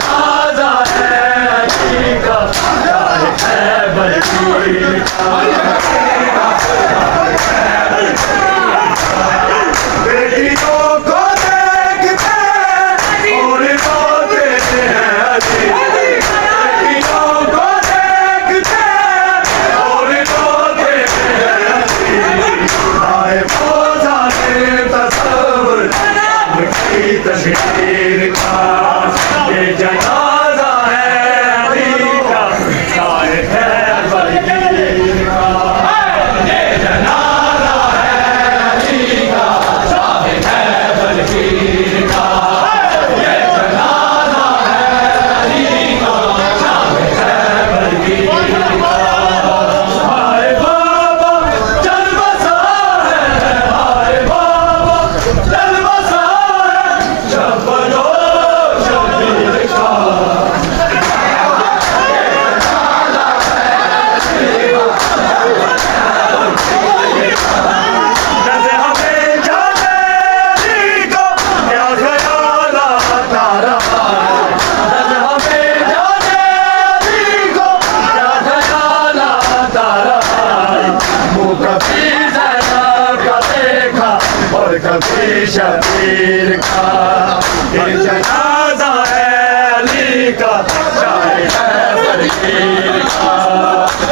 जनाजा है अली का, शाहे खैबर पीर का। बेटियों को देखते और रोते हैं अली, बेटियों को देखते और रोते हैं अली। आए वो जाने तस्वीर की तस्वीर का, ये जनाजा है अली का, शाहे खैबर पीर का। ये जनाजा है अली का, शाहे खैबर पीर का। ये जनाजा है अली का, शाहे खैबर पीर का। हाय बाबा चल बसा है, हाय बाबा चल बसा है, शब्बरो शबीर का। जैसे हमें जाने अली को क्या ख्याल आता रहा, जैसे हमें जाने अली को क्या ख्याल आता रहा। मुँह कभी ज़ैनब का देखा और कभी शबीर का। ये जनाजा है अली का, शाहे खैबर पीर का।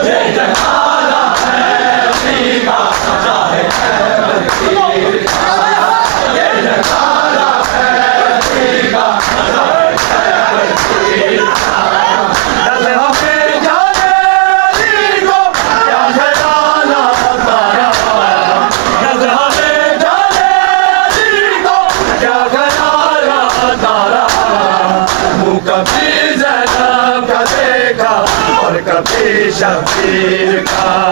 ये जनाजा है अली का, शाहे खैबर पीर का। ये जनाजा है अली का, शाहे खैबर पीर का। जैसे हमें जाने अली को क्या ख्याल आता रहा, जैसे हमें जाने अली को क्या ख्याल आता रहा। मुँह कभी ज़ैनब का देखा और कभी शबीर का।